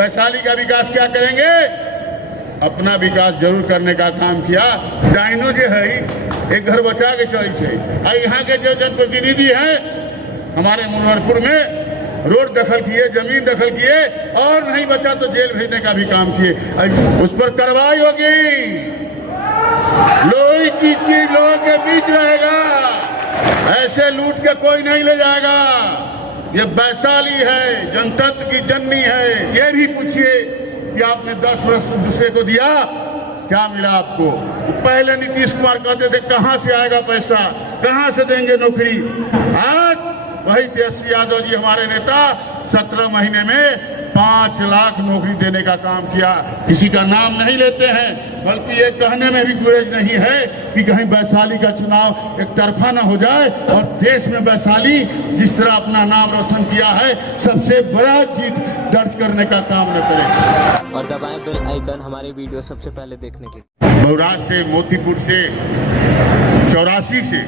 वैशाली का विकास क्या करेंगे? अपना विकास जरूर करने का काम किया। डाइनो जो है एक घर बचा के चली थे। यहाँ के जो जनप्रतिनिधि हैं हमारे मुजफ्फरपुर में रोड दखल किए, जमीन दखल किए और नहीं बचा तो जेल भेजने का भी काम किए। उस पर कार्रवाई होगी। लोही की चीज लोगों के बीच रहेगा, ऐसे लूट के कोई नहीं ले जाएगा। ये वैशाली है, जनतंत्र की जननी है। ये भी पूछिए कि आपने 10 वर्ष दूसरे को दिया, क्या मिला आपको? पहले नीतीश कुमार कहते थे कहां से आएगा पैसा, कहां से देंगे नौकरी। आज वही तेजस्वी यादव जी हमारे नेता 17 महीने में 5 लाख नौकरी देने का काम किया। किसी का नाम नहीं लेते हैं, बल्कि ये कहने में भी गुरेज नहीं है कि कहीं वैशाली का चुनाव एक तरफा न हो जाए और देश में वैशाली जिस तरह अपना नाम रोशन किया है सबसे बड़ा जीत दर्ज करने का काम न करे। और दबाएं बेल आइकन हमारे वीडियो सबसे पहले देखने के लिए। बौराज से, मोतीपुर से, 84 से,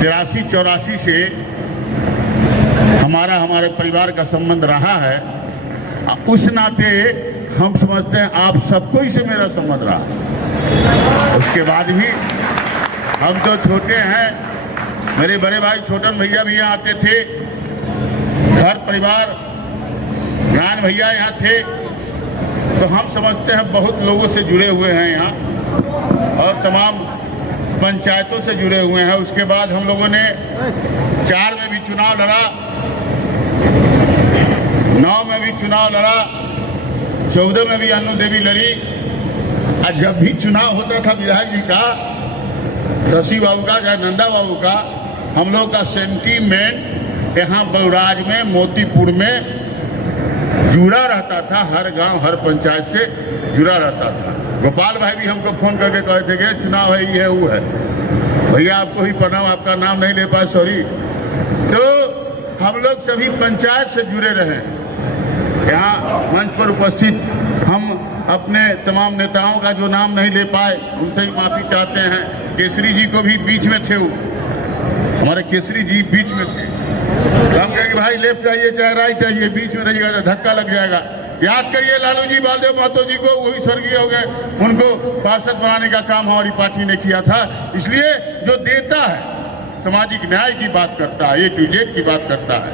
83-84 से हमारे परिवार का संबंध रहा है। उस नाते हम समझते हैं आप सबको ही से मेरा संबंध रहा। उसके बाद भी हम तो छोटे हैं, मेरे बड़े भाई छोटन भैया भी यहाँ आते थे, घर परिवार नान भैया यहाँ थे, तो हम समझते हैं बहुत लोगों से जुड़े हुए हैं यहाँ और तमाम पंचायतों से जुड़े हुए हैं। उसके बाद हम लोगों ने 4 में भी चुनाव लड़ा, 9 में भी चुनाव लड़ा, 14 में भी अन्नू देवी लड़ी। और जब भी चुनाव होता था विधायक जी का, शशि बाबू का या नंदा बाबू का, हम लोग का सेंटीमेंट यहाँ बौराज में, मोतीपुर में जुड़ा रहता था। हर गांव हर पंचायत से जुड़ा रहता था। गोपाल भाई भी हमको फोन करके कहे थे कि चुनाव है, ये है, वो है। भैया आपको ही प्रणाम, आपका नाम नहीं ले पाए, सॉरी। तो हम लोग सभी पंचायत से जुड़े रहे हैं। यहाँ मंच पर उपस्थित हम अपने तमाम नेताओं का जो नाम नहीं ले पाए उनसे ही माफी चाहते हैं। केसरी जी को भी बीच में थे, हमारे केसरी जी बीच में थे। हम कहेंगे भाई लेफ्ट आइए चाहे राइट आइए, बीच में रहिएगा तो धक्का लग जाएगा। याद करिए लालू जी, बालदेव महतो जी को, वही स्वर्गीय हो गए, उनको पार्षद बनाने का काम हमारी पार्टी ने किया था। इसलिए जो देता है, सामाजिक न्याय की बात करता है, A to Z की बात करता है,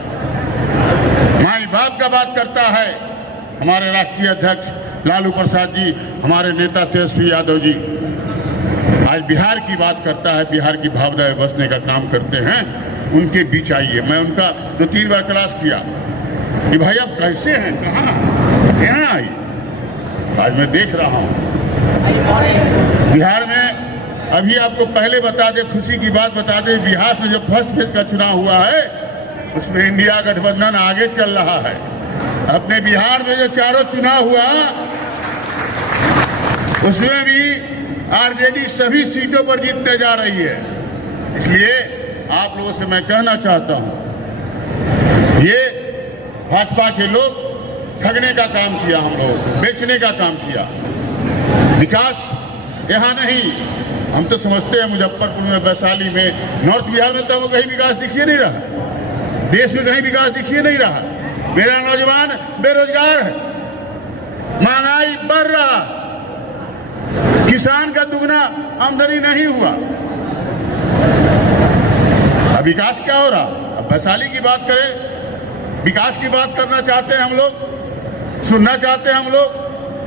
माई बाप का बात करता है, हमारे राष्ट्रीय अध्यक्ष लालू प्रसाद जी, हमारे नेता तेजस्वी यादव जी आज बिहार की बात करता है, बिहार की भावना में बसने का काम करते हैं। उनके बीच आइए। मैं उनका 2-3 बार क्लास किया कि भाई आप कैसे हैं, कहाँ, यहाँ आइए। आज मैं देख रहा हूँ बिहार में। अभी आपको पहले बता दे, खुशी की बात बता दे, बिहार में जो फर्स्ट फेज का चुनाव हुआ है उसमें इंडिया गठबंधन आगे चल रहा है। अपने बिहार में जो 4 चुनाव हुआ उसमें भी आरजेडी सभी सीटों पर जीतने जा रही है। इसलिए आप लोगों से मैं कहना चाहता हूं, ये भाजपा के लोग ठगने का काम किया, हम लोग बेचने का काम किया। विकास यहाँ नहीं। हम तो समझते हैं मुजफ्फरपुर में, वैशाली में, नॉर्थ बिहार में तो कहीं विकास दिखिए नहीं रहा, देश में कहीं विकास दिखिए नहीं रहा। मेरा नौजवान बेरोजगार है, महंगाई बढ़ रहा, किसान का दुगना आमदनी नहीं हुआ। अब विकास क्या हो रहा? अब वैशाली की बात करें, विकास की बात करना चाहते हैं हम लोग, सुनना चाहते हैं हम लोग।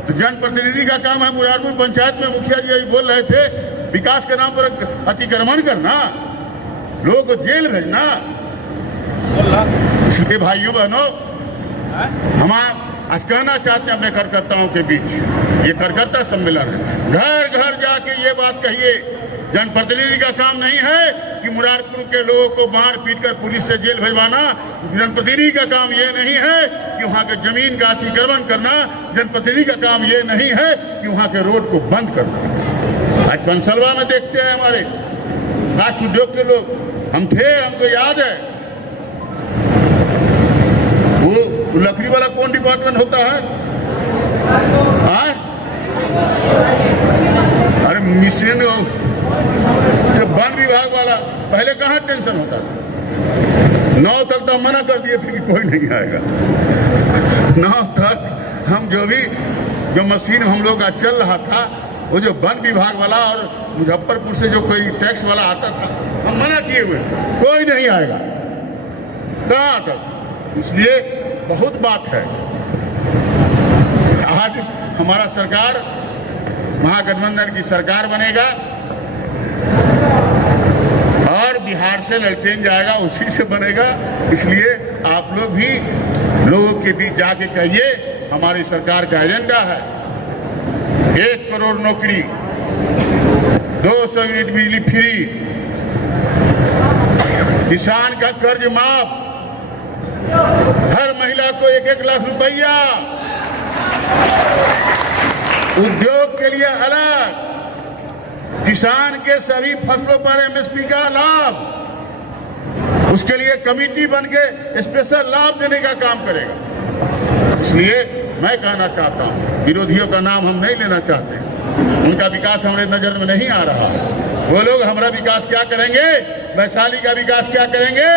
तो जनप्रतिनिधि का काम है। मुरारपुर पंचायत में मुखिया जी बोल रहे थे विकास के नाम पर अतिक्रमण करना, लोगों को जेल भेजना। इसलिए भाइयों बहनों, हम आज कहना चाहते हैं अपने कार्यकर्ताओं के बीच, ये कार्यकर्ता सम्मेलन है, घर घर जाके ये बात कहिए, जनप्रतिनिधि का काम नहीं है कि मुरारपुर के लोगों को मार पीट कर पुलिस से जेल भिजवाना। जनप्रतिनिधि का काम ये नहीं है कि वहाँ के जमीन का अतिक्रमण करना। जनप्रतिनिधि का काम ये नहीं है कि वहाँ के रोड को बंद करना। आज कंसलवा में देखते हैं हमारे कास्ट उद्योग के लोग, हम थे, हमको याद है, वो लकड़ी वाला कौन डिपार्टमेंट होता है? हाँ? अरे मिशन, तो वन विभाग वाला, पहले कहाँ टेंशन होता था? 9 तक तो मना कर दिए थे कि कोई नहीं आएगा, 9 तक हम जो मशीन हम लोग का चल रहा था, वो जो वन विभाग वाला और मुजफ्फरपुर से जो कोई टैक्स वाला आता था, हम मना किए हुए थे, कोई नहीं आएगा। कहाँ तक? इसलिए बहुत बात है। आज हमारा सरकार महागठबंधन की सरकार बनेगा और बिहार से ललटेन जाएगा, उसी से बनेगा। इसलिए आप लोग भी लोगों के बीच जाके कहिए हमारी सरकार का एजेंडा है 1 करोड़ नौकरी, 200 यूनिट बिजली फ्री, किसान का कर्ज माफ, हर महिला को 1-1 लाख रुपया, उद्योग के लिए अलग, किसान के सभी फसलों पर एमएसपी का लाभ, उसके लिए कमेटी बन के स्पेशल लाभ देने का काम करेगा। इसलिए मैं कहना चाहता हूं, विरोधियों का नाम हम नहीं लेना चाहते, उनका विकास हमारे नजर में नहीं आ रहा है। वो लोग हमारा विकास क्या करेंगे, वैशाली का विकास क्या करेंगे?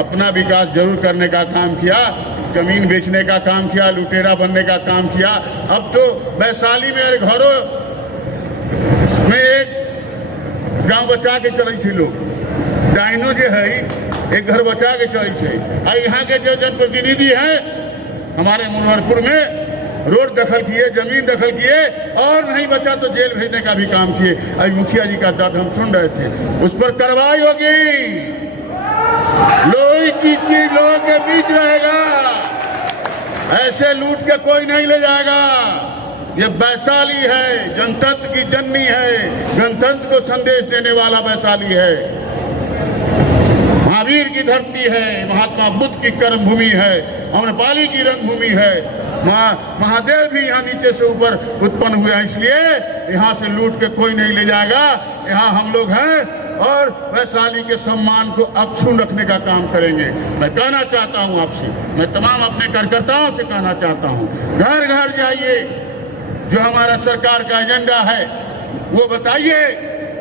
अपना विकास जरूर करने का काम किया, जमीन बेचने का काम किया, लुटेरा बनने का काम किया। अब तो वैशाली में घरों में एक गांव बचा के चले थे लोग, डाइनो जो है एक घर बचा के चले थे। और यहाँ के जो जनप्रतिनिधि हैं हमारे मुजफ्फरपुर में, रोड दखल किए, जमीन दखल किए, और नहीं बचा तो जेल भेजने का भी काम किए। आज मुखिया जी का दर्द हम सुन रहे थे, उस पर कार्रवाई होगी। लोही की चीज लोगों के बीच रहेगा, ऐसे लूट के कोई नहीं ले जाएगा। ये वैशाली है, जनतंत्र की जननी है, गणतंत्र को संदेश देने वाला वैशाली है, महावीर की धरती है, महात्मा बुद्ध की कर्मभूमि है, अम्रपाली की रंगभूमि है, महादेव भी यहाँ नीचे से ऊपर उत्पन्न हुए हैं। इसलिए यहाँ से लूट के कोई नहीं ले जाएगा। यहाँ हम लोग हैं और वैशाली के सम्मान को अक्षुण्ण रखने का काम करेंगे। मैं कहना चाहता हूँ आपसे, मैं तमाम अपने कार्यकर्ताओं से कहना चाहता हूँ, घर घर जाइए, जो हमारा सरकार का एजेंडा है वो बताइए,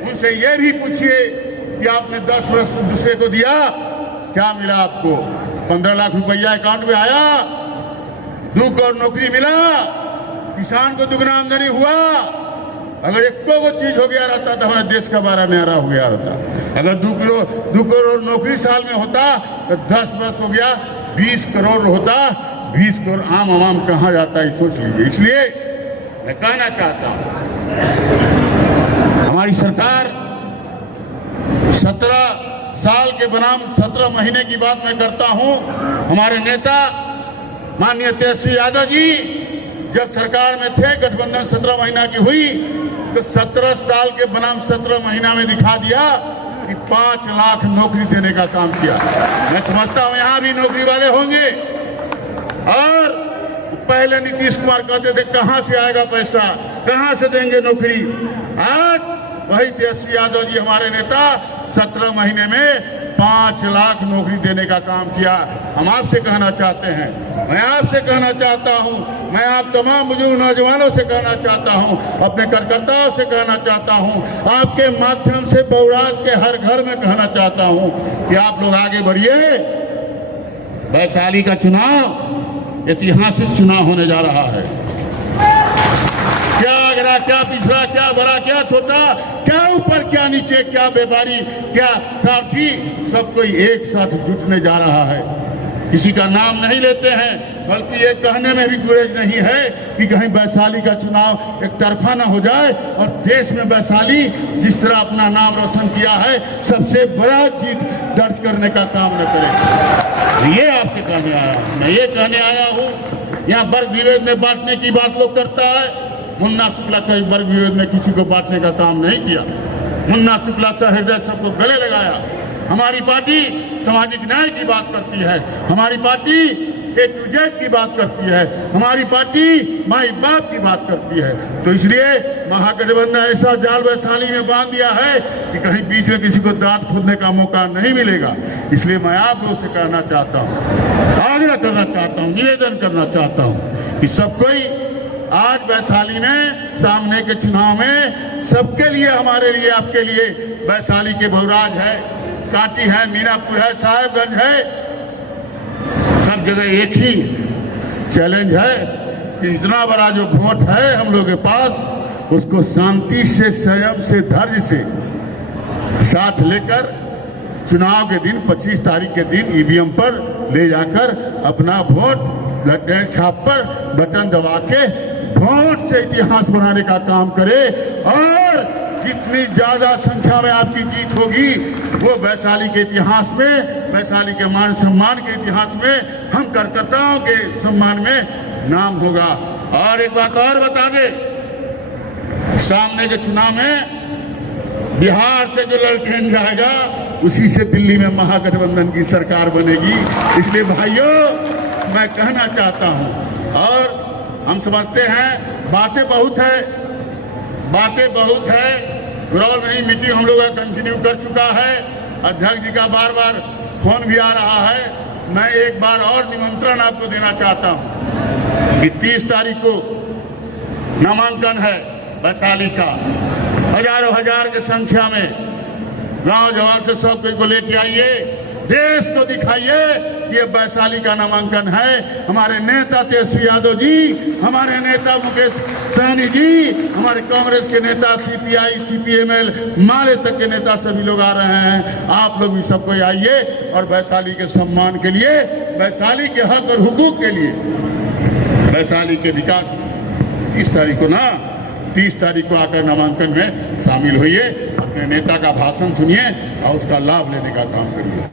उनसे ये भी पूछिए कि आपने 10 वर्ष दूसरे को दिया, क्या मिला आपको? 15 लाख रुपया अकाउंट में आया, 2 करोड़ नौकरी मिला, किसान को दुगना आमदनी हुआ। अगर एक को चीज हो गया रहता तो हमारे देश का 12 न्यारा हो गया होता। अगर 2 करोड़ नौकरी साल में होता तो 10 वर्ष हो गया 20 करोड़ होता। 20 करोड़ आम कहाँ जाता है, सोच लीजिए। इसलिए मैं कहना चाहता हूं, हमारी सरकार 17 साल के बनाम 17 महीने की बात मैं करता हूं। हमारे नेता माननीय तेजस्वी यादव जी जब सरकार में थे, गठबंधन 17 महीना की हुई, तो 17 साल के बनाम 17 महीना में दिखा दिया कि 5 लाख नौकरी देने का काम किया। मैं समझता हूं यहां भी नौकरी वाले होंगे। और पहले नीतीश कुमार कहते थे कहां से आएगा पैसा, कहां से देंगे नौकरी। आज वही तेजस्वी यादव जी हमारे नेता 17 महीने में 5 लाख नौकरी देने का काम किया। हम आपसे कहना चाहते हैं, मैं आपसे कहना चाहता हूं, मैं आप तमाम बुजुर्ग नौजवानों से कहना चाहता हूं, अपने कार्यकर्ताओं से कहना चाहता हूं, आपके माध्यम से बहुराज के हर घर में कहना चाहता हूं कि आप लोग आगे बढ़िए। वैशाली का चुनाव ऐतिहासिक चुनाव होने जा रहा है। क्या आगरा, क्या पिछड़ा, क्या बड़ा, क्या छोटा, क्या ऊपर, क्या नीचे, क्या व्यापारी, क्या सारथी, सब कोई एक साथ जुटने जा रहा है। किसी का नाम नहीं लेते हैं, बल्कि ये कहने में भी गुरेज नहीं है कि कहीं वैशाली का चुनाव एक तरफा न हो जाए और देश में वैशाली जिस तरह अपना नाम रोशन किया है, सबसे बड़ा जीत दर्ज करने का काम न करे। ये आपसे कहने आया हूं। मैं ये कहने आया हूँ, यहाँ वर्ग विभेद में बांटने की बात लोग करता है। मुन्ना शुक्ला कहीं वर्ग विभेद में किसी को बांटने का काम नहीं किया। मुन्ना शुक्ला सहृदय सबको गले लगाया। हमारी पार्टी सामाजिक न्याय की बात करती है, हमारी पार्टी A to Z की बात करती है, हमारी पार्टी माई बाप की बात करती है। तो इसलिए महागठबंधन ऐसा जाल वैशाली में बांध दिया है कि कहीं बीच में किसी को दांत खोदने का मौका नहीं मिलेगा। इसलिए मैं आप लोगों से कहना चाहता हूँ, आग्रह करना चाहता हूँ, निवेदन करना चाहता हूँ कि सब कोई आज वैशाली में सामने के चुनाव में सबके लिए, हमारे लिए, आपके लिए वैशाली के बहुराज है, कांटी है, मीनापुर है, साहेबगंज है, सब जगह एक ही चैलेंज है कि इतना बड़ा जो वोट है हम लोग के पास, उसको शांति से, संयम से, धैर्य से साथ लेकर चुनाव के दिन 25 तारीख के दिन ईवीएम पर ले जाकर अपना वोट छाप पर बटन दबा के वोट से इतिहास बनाने का काम करे। और जितनी ज्यादा संख्या में आपकी जीत होगी वो वैशाली के इतिहास में, वैशाली के मान सम्मान के इतिहास में, हम कार्यकर्ताओं के सम्मान में नाम होगा। और एक बात और बता दे, सामने के चुनाव में बिहार से जो लड़के जाएगा उसी से दिल्ली में महागठबंधन की सरकार बनेगी। इसलिए भाइयों मैं कहना चाहता हूं, और हम समझते हैं बातें बहुत है, बातें बहुत है। विरोध नहीं, मीटिंग हम लोग का कंटिन्यू कर चुका है। अध्यक्ष जी का बार बार फोन भी आ रहा है। मैं एक बार और निमंत्रण आपको देना चाहता हूं कि 30 तारीख को नामांकन है वैशाली का। हजारों हजार की संख्या में गांव जवार से सब कोई को लेके आइए, देश को दिखाइए कि ये वैशाली का नामांकन है। हमारे नेता तेजस्वी यादव जी, हमारे नेता मुकेश सहनी जी, हमारे कांग्रेस के नेता सीपीआई, सीपीएमएल, माले तक के नेता सभी लोग आ रहे हैं। आप लोग भी सबको आइए और वैशाली के सम्मान के लिए, वैशाली के हक और हुकूक के लिए, वैशाली के विकास 30 तारीख को 30 तारीख को आकर नामांकन में शामिल होइए, अपने नेता का भाषण सुनिए और उसका लाभ लेने का काम करिए।